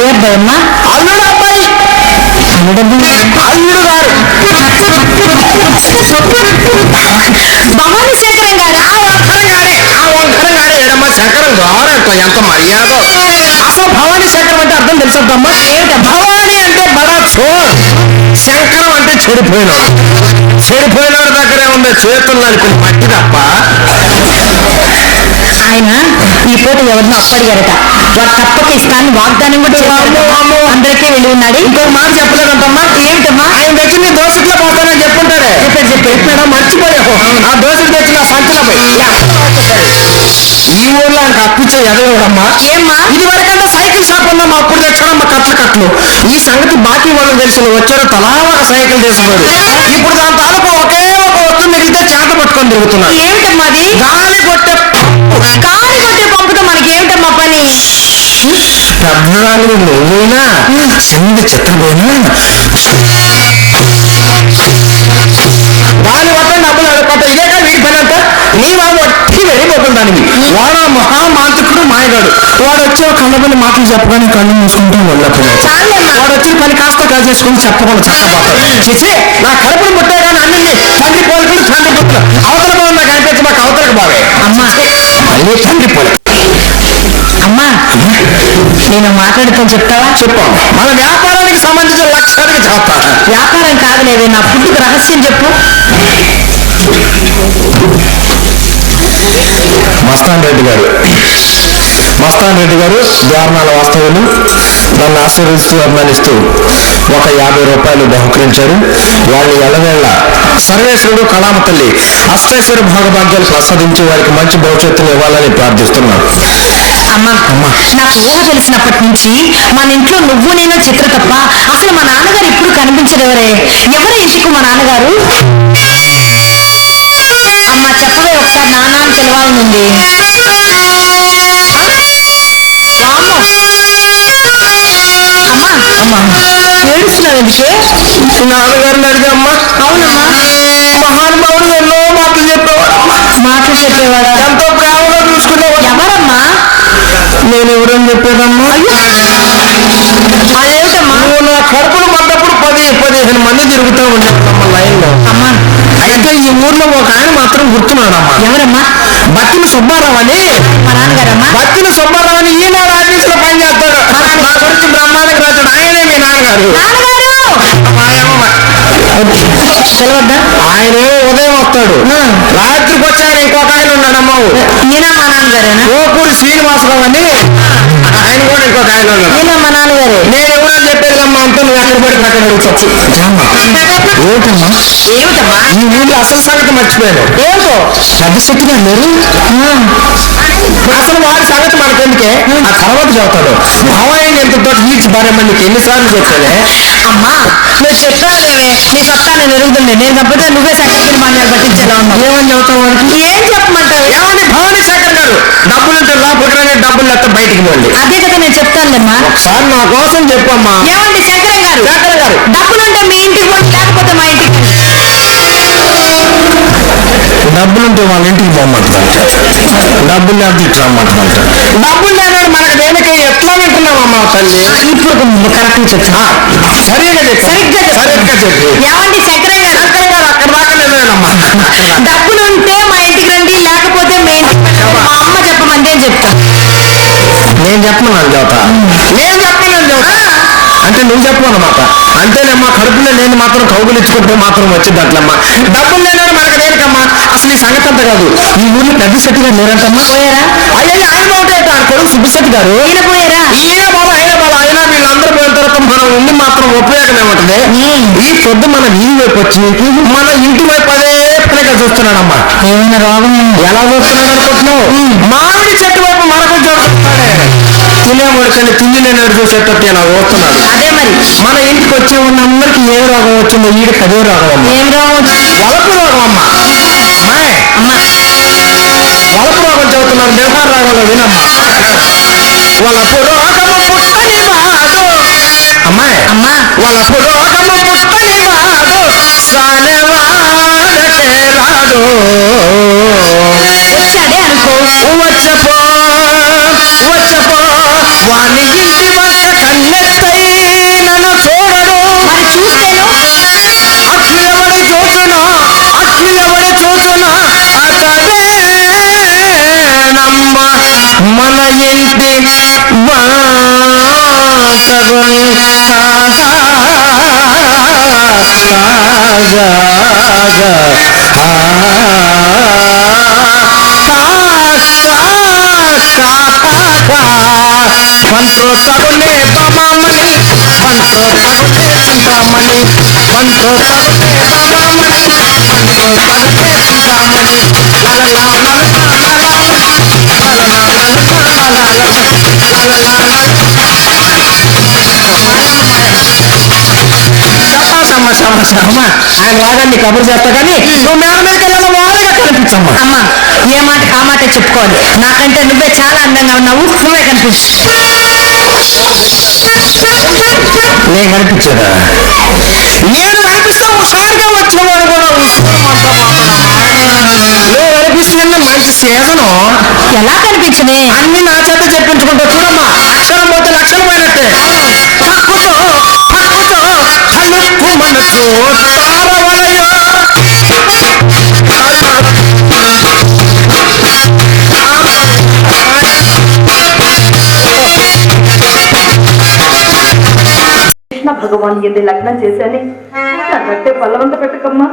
ఏ అబ్బాయి అమ్మా? అల్లుడు అబ్బాయి. అల్లుడు గారు భవానీ శేఖరం గారు. ఆ వంకరం గారే ఏడమ్మా శంకరం గారు అంట. ఎంత మర్యాద. అసలు భవానీ శంకరం అంటే అర్థం తెలుసమ్మా? భవానీ అంటే బడా చోర్, శంకరం అంటే చెడిపోయినాడు. చెడిపోయినాడు దగ్గరే ఉంది చేతుల్లో అనుకుని పట్టి తప్ప. ఆయన ఈ పూట ఎవరినో అప్పడిగారట. వాడు తప్పక ఇస్తాను వాగ్దానం కూడా అందరికీ వెళ్ళి ఉన్నాడు. ఇంకొక మాట చెప్పలేదంటమ్మా. ఏమిటమ్మా? ఆయన తెచ్చి నీ దోశట్లో పోతానని చెప్పుంటాడే. చెప్పాడా? మర్చిపోయావు. ఆ దోశలు తెచ్చి నా సంచిలో పోయి ఈ ఊర్లో ఆయనకు అప్పిచ్చే ఎదగడమ్మా. ఏమ్మా? ఇది వరకంటే సైకిల్ షాప్ ఉందమ్మా. అప్పుడు తెచ్చాడమ్మా కట్లు. ఈ సంగతి బాకీ వాళ్ళు తెలిసిన వచ్చారు తలా ఒక సైకిల్ తీసుకుపోయారు. ఇప్పుడు దాని తాలూకు ఒకే ఒక వస్తువు మిగిలితే చేత పట్టుకొని తిరుగుతున్నాడు. ఏమిటమ్మా అది? గాలి కొట్టే పంపుతో మనకి ఏమిటమ్మా పని? పెద్దవాళ్ళు నువ్వునా చిన్న చిత్రపోయినా దాని వల్ల డబ్బులు అడగట. ఇదే కాదు వీడి పని అంతా. నీ వాడు వచ్చి వెళ్ళిపోతుంది దానికి. వాడు మహామాంత్రికుడు మాయగాడు. వాడు వచ్చే కళ్ళబల్లి మాటలు చెప్పగానే కళ్ళు మూసుకుంటూ వెళ్ళప్పుడు వాడు వచ్చిన పని కాస్త కాసేసుకుని చెప్పకుండా చక్కబోతాడు. చేసి నా కడుపును ముట్టే కానీ అన్ని తండ్రి పోలికలు తండ్రి పుట్టులు అవతల బాగు నాకు అనిపించి మాకు అవతలకు బావే. అమ్మా మళ్ళీ తండ్రి పోలిక. అమ్మా నేను మాట్లాడుతాను చెప్తావా? చెప్పాను. మన వ్యాపారానికి సంబంధించిన లక్ష్యానికి చెప్తా. వ్యాపారం కాదులేవే, నా పుట్టుకు రహస్యం చెప్పు. మస్తాన్ రెడ్డి గారు ద్వారనాల వాస్తవులు నన్ను ఆశీర్వదిస్తూ అభిమానిస్తూ ఒక 50 రూపాయలు బహుకరించారు. వాళ్ళు ఎల్లవేళ సర్వేశ్వరుడు కళామ తల్లి అష్టైశ్వర భోగభాగ్యాలు ప్రసాదించి వారికి మంచి భవిష్యత్తును ఇవ్వాలని ప్రార్థిస్తున్నాను. అమ్మా నాకు ఊహ తెలిసినప్పటి నుంచి మన ఇంట్లో నువ్వు నేను చిత్ర తప్ప అసలు మా నాన్నగారు ఇప్పుడు కనిపించరు. ఎవరే ఇంటికి మా నాన్నగారు? అమ్మా చెప్పవే ఒకసారి నాన్న అని పిలవాలనుంది. అమ్మా ఏడుస్తున్నావు ఎందుకే? నాన్నగారిని అడిగా అమ్మా. అవునమ్మా. మహానుభావుడు ఎన్నో మాటలు చెప్పేవాడా? ఎంతో ప్రేమగా చూసుకునేవాడు. ఎవరమ్మా? నేను ఎవరని చెప్పేదమ్మా? అదేమిటమ్మా? నువ్వు నా కడుపులు పడ్డప్పుడు 10-15 మంది తిరుగుతూ ఉండేవాళ్ళమ్మా లైన్ లో. అమ్మా అయితే ఈ ఊర్లో ఒక ఆయన మాత్రం గుర్తున్నాడమ్మా. ఎవరమ్మా? బత్తిన సుబ్బారావు అని. మా నాన్నగారమ్మా? బత్తిన సుబ్బారావు అని ఈనాడు ఆఫీసులో పని చేస్తాడు. నా గురించి బ్రహ్మాండంగా రాశాడు. ఆయనే మీ నాన్నగారు. తెలవద్దా? ఆయనే ఉదయం వస్తాడు, రాత్రికి వచ్చాయని ఇంకొక ఆయన ఉన్నాడమ్మా. ఈయన మా నాన్నగారేనా? ఓపూరి శ్రీనివాసరావు అని ఆయన కూడా ఇంకొక ఆయన ఉన్నాడు. ఈయన మా నాన్నగారే. నేను ఎవరని చెప్పేదమ్మా అంతా నువ్వు ఎక్కడ పడి అక్కడ అడుగుతావు. ఏమిటమ్మా? ఈ ఊళ్ళో అసలు సంగతి మర్చిపోయాను. ఏమిటో? పెద్ద శక్తిగా లేరు. అసలు వాడి సంగతి మనకెందుకే, ఆ తర్వాత చదువుతాడు. భావాయిని ఎంతతో ఈడ్చి భార్యమ్మని నీకు ఎన్నిసార్లు చెప్పానే. అమ్మా నువ్వు చెప్పావులేవే, నీ సత్తా నేను ఎరుగుతుండే. నేను తప్పితే నువ్వే సెక్రటరీ మాన్యాలు పట్టించేలా ఉన్నావు. ఏమని చదువుతావు వాడికి? ఏం చెప్పమంటావు? ఏమని భవానీ శేఖర్ గారు డబ్బులుంటే లోపలికి డబ్బులు లేకపోతే బయటికి పోండి. అదే కదా నేను చెప్తానులేమ్మా. ఒకసారి నా కోసం చెప్పమ్మా. ఏమండి శంకరం గారు? డబ్బులుంటే మీ ఇంటికి పోండి, లేకపోతే మా ఇంటికి. డబ్బులుంటే వాళ్ళ ఇంటికి పోమంటుందంట, డబ్బులు లేకపోతే ఇట్లా రమ్మంటుందంట. డబ్బులు లేనాడు మనకు దేనికి ఎట్లా వింటున్నామమ్మా తల్లి? ఇప్పుడు కరెక్ట్ చెప్తా. సరిగ్గా చెప్పు. ఏమండి శంకరం గారు? అక్కడ దాకా లేదమ్మా. డబ్బులుంటే మా ఇంటికి రండి, లేకపోతే మీ ఇంటికి. మా అమ్మ చెప్పమంది అని చెప్తా. నేను చెప్పను చదువుతా. అంటే నువ్వు చెప్పు అన్నమాట. అంతేనమ్మా. కడుపులో నేను మాత్రం కౌగులు ఇచ్చుకుంటే మాత్రం వచ్చింది అట్లమ్మా. డబ్బులు లేనాడు మనకు దేనికమ్మా. అసలు ఈ సంగతి అంతా కాదు. ఈ ఊళ్ళో పెద్ద శెట్టి గారు లేరంటమ్మా. పోయారా? అయ్యో ఆయన బాగుంటాయి. ఆయన కొడుకు సుబ్బశెట్టి గారు. ఈయన పోయారా? ఈయన బాబు అయినా వీళ్ళందరూ పోయిన తర్వాత మనం ఉండి మాత్రం ఉపయోగం ఏముంటది. ఈ పొద్దు మన వీధి వైపు వచ్చి మన ఇంటి వైపు అదే పనిగా చూస్తున్నాడమ్మా. ఏమైనా రోగం? ఎలా చూస్తున్నాడు అనుకుంటున్నావు? మామిడి చెట్టు వైపు మనకు చూస్తున్నాడే. తినేవాడికని తిండి నేను చూసేటట్టు ఇలా చూస్తున్నాడు. అదే మరి మన ఇంటికి వచ్చే ఉన్న అందరికి ఏ రోగం వచ్చిందో వీడికి అదే రోగం అమ్మా. ఏం రోగం? వలపు రోగం అమ్మా. వలపు రోగం చదువుతున్నారు. నిర్మాణ రోగంలో వినమ్మా. వలపు రోగము పుట్టని వాడు అమ్మాయి వలపు రోగము పుట్టని వాడు సాలెవాడకే రాడు. వచ్చాడే అనుకో. వచ్చపో వాని ఇంటి వంట కన్న మన ఇంటి బాటగుని పంతో తగులే బామని పంతో తగులే చింతామణి పంతో తగులే బామని పంతో తగులే చింతామణి ఆయన వాడండి కబురు చేస్తా కానీ నువ్వు మేడ మీదకి వెళ్ళాలి వాళ్ళగా కనిపించమ్మా. అమ్మా ఏ మాట ఆ మాట చెప్పుకోవాలి. నాకంటే నువ్వే చాలా అందంగా ఉన్నావు, నువ్వే కనిపించు. నేను కనిపించదా? నేను కనిపిస్తా హుషారుగా వచ్చేవాడు కూడా నువ్వు కనిపిస్తున్నా మంచి సీజను. ఎలా కనిపించనే? అన్ని నా చేత చెప్పించుకుంటా చూడమ్మా. అక్షరం పోతే లక్షలు పోయినట్టే. పక్కుతో పక్కుతో తలుపు మనసు తారవలయో కృష్ణ భగవాన్ ఎన్ని లగ్నం చేశాని నన్నట్టే బలవంత పెట్టకమ్మా.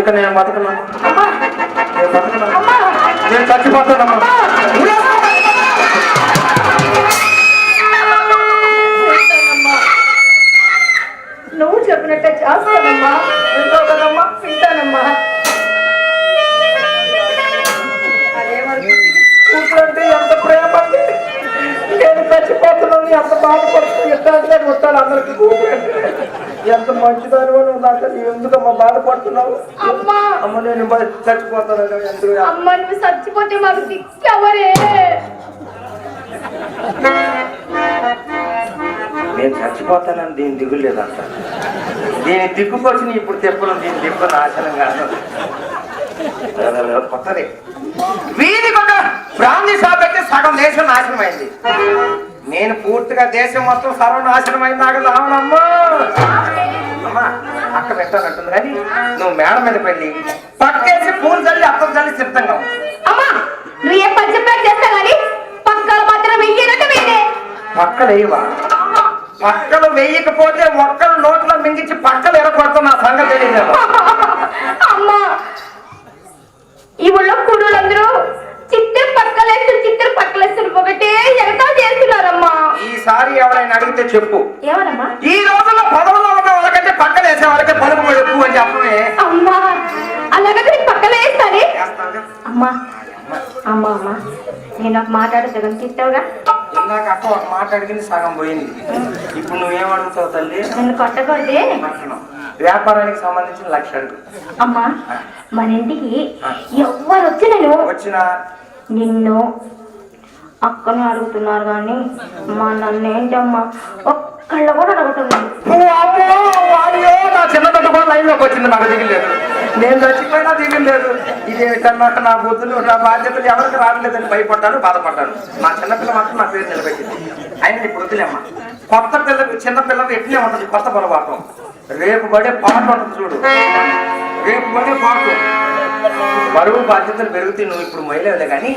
ఇక నేను బతకను, నేను చచ్చిపోతానమ్మా. నువ్వు చెప్పినట్టే చేస్తానమ్మా. ఎంతో కదమ్మా, వింటానమ్మా. కూతురంటే ఎంత ప్రేమ అండి. నేను చచ్చిపోతున్నాను, ఎంత బాధపడుతూ ఎట్లా కొట్టాలి అందరికి. కూతురంటే ఎంత మంచిదాని నువ్వు నాకు ఎందుకమ్మా బాధపడుతున్నావు? అమ్మా అమ్మ నేను చచ్చిపోతాను ఎందుకు? అమ్మ నువ్వు చచ్చిపోతే మాకు దిక్కెవరే? నేను చచ్చిపోతానని దీని దిగులు లేదంట. దీని దిక్కుకొచ్చి ఇప్పుడు తెప్పలు దీని దిక్కు నాశనం కాదు. కొత్తది వీధికి ఒక బ్రాహ్మీ షాప్ అయితే సగం దేశం నాశనం అయింది. నేను పూర్తిగా దేశం మొత్తం సర్వనాశనం అయింది. నాకు రావనమ్మా. అమ్మా అక్క పెట్టానంటుంది కానీ నువ్వు మేడ మీద పెళ్ళి పక్కేసి పూలు చల్లి అప్పం చల్లి సిద్ధంగా అమ్మా నువ్వు ఏ పంచప్రాలు చేస్తా కానీ పక్కలు మాత్రం వెయ్యేనట్టు వెయ్యే. పక్కలు వేయవా? పక్కలు వేయకపోతే ఒక్కరు నోట్లో మింగించి పక్కలు ఎరగొడతాం. నా సంగతి తెలియదు. అమ్మా ఈ ఊళ్ళో కుర్రోళ్ళందరూ చిత్తూరు పక్కలేస్తారు ఒకటే ఎరకా చేస్తున్నారమ్మా. ఈసారి ఎవరైనా అడిగితే చెప్పు. ఏమనమ్మా? ఈ రోజుల్లో పదవులో ఉన్న వాళ్ళకంటే పక్కన వేసే వాళ్ళకే పలుకు ఎక్కువ అని చెప్పమే. అమ్మా అలాగైతే నీకు పక్కన వేస్తానే. అమ్మా అమ్మా అమ్మా నేను ఒక మాట్లాడే సగం తిట్టావుగా. ఇందాక అక్క ఒక మాట అడిగింది సగం పోయింది. ఇప్పుడు నువ్వేమడుగుతావు తల్లి? నన్ను కొట్టకూడదే. వ్యాపారానికి సంబంధించిన 1,00,000 అడుగు. అమ్మా మన ఇంటికి ఎవరు వచ్చి నేను వచ్చిన నిన్ను అక్కని అడుగుతున్నారు కానీ మా నన్ను ఏంటమ్మా ఒక్కళ్ళు కూడా అడుగుతున్నారు. నా చిన్న పెద్ద కూడా లైన్ లోకి వచ్చింది. నాకు దిగలేదు. నేను చచ్చిపోయినా దిగలేదు. ఇదేమిటన్నా నా బుద్ధులు నా బాధ్యతలు ఎవరికి రావట్లేదని భయపడ్డాను, బాధపడ్డాను. నా చిన్నపిల్ల మాత్రం నా పేరు నిలబెట్టింది. అయినా ఇప్పుడు వద్దులేమ్మా. కొత్త పిల్లలు చిన్న పిల్లలు ఎట్లే ఉంటుంది కొత్త పొరపాటు. రేపు పడే పాట ఉంటుంది చూడు. రేపు పడే పాట బరువు బాధ్యతలు పెరుగుతాయి. నువ్వు ఇప్పుడు మహిళలే కానీ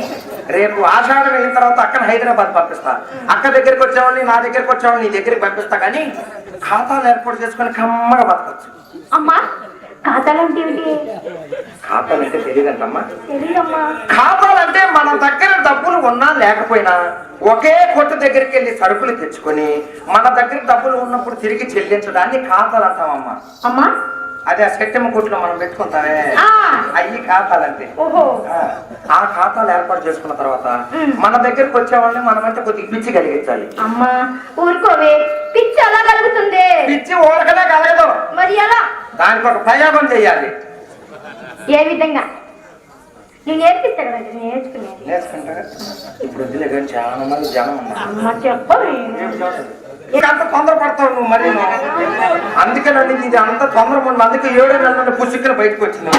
రేపు ఆషాఢం అయిన తర్వాత అక్కని హైదరాబాద్ పంపిస్తా. అక్క దగ్గరికి వచ్చేవాళ్ళని నా దగ్గరికి వచ్చేవాళ్ళని నీ దగ్గరికి పంపిస్తా. కానీ ఖాతాలు ఏర్పాటు చేసుకొని కమ్మగా బతకచ్చు. అమ్మా ఖాతాలంటే ఏమిటి? ఖాతాలంటే తెలియదంటమ్మా. తెలియదమ్మా. ఖాతాలంటే మన దగ్గర డబ్బులు ఉన్నా లేకపోయినా ఒకే కొట్టు దగ్గరికి వెళ్ళి సరుకులు తెచ్చుకొని మన దగ్గర డబ్బులు ఉన్నప్పుడు తిరిగి చెల్లించడాన్ని ఖాతాలు అంటామమ్మా. అమ్మా అదే సెట్టెమ్మ కొట్లో మనం పెట్టుకుంటామే అయ్యి ఖాతాలంటే. ఆ ఖాతాలు ఏర్పాటు చేసుకున్న తర్వాత మన దగ్గరకు వచ్చే వాళ్ళని మనమంటే కొద్దిగా పిచ్చి కలిగించాలి. అమ్మా ఊరుకోవే, పిచ్చి అలా కలుగుతుంది. పిచ్చి ఊరకనే కలగదు. మరి ఎలా? దానికి ఒక ప్రయోగం చేయాలి. ఏ విధంగా? నేను నేర్పిస్తాను కదా, నేర్చుకునేది. నేర్చుకుంటారా? ఇప్పుడు వద్దులే కానీ చాలా మంది జనం ఉన్నారు. అమ్మ చెప్పవే. అంత తొందర పడతావు నువ్వు మరి. అందుకే నన్ను ఇది అంత తొందర అందుకే 7 నెలల పుస్తకం బయటకు వచ్చింది.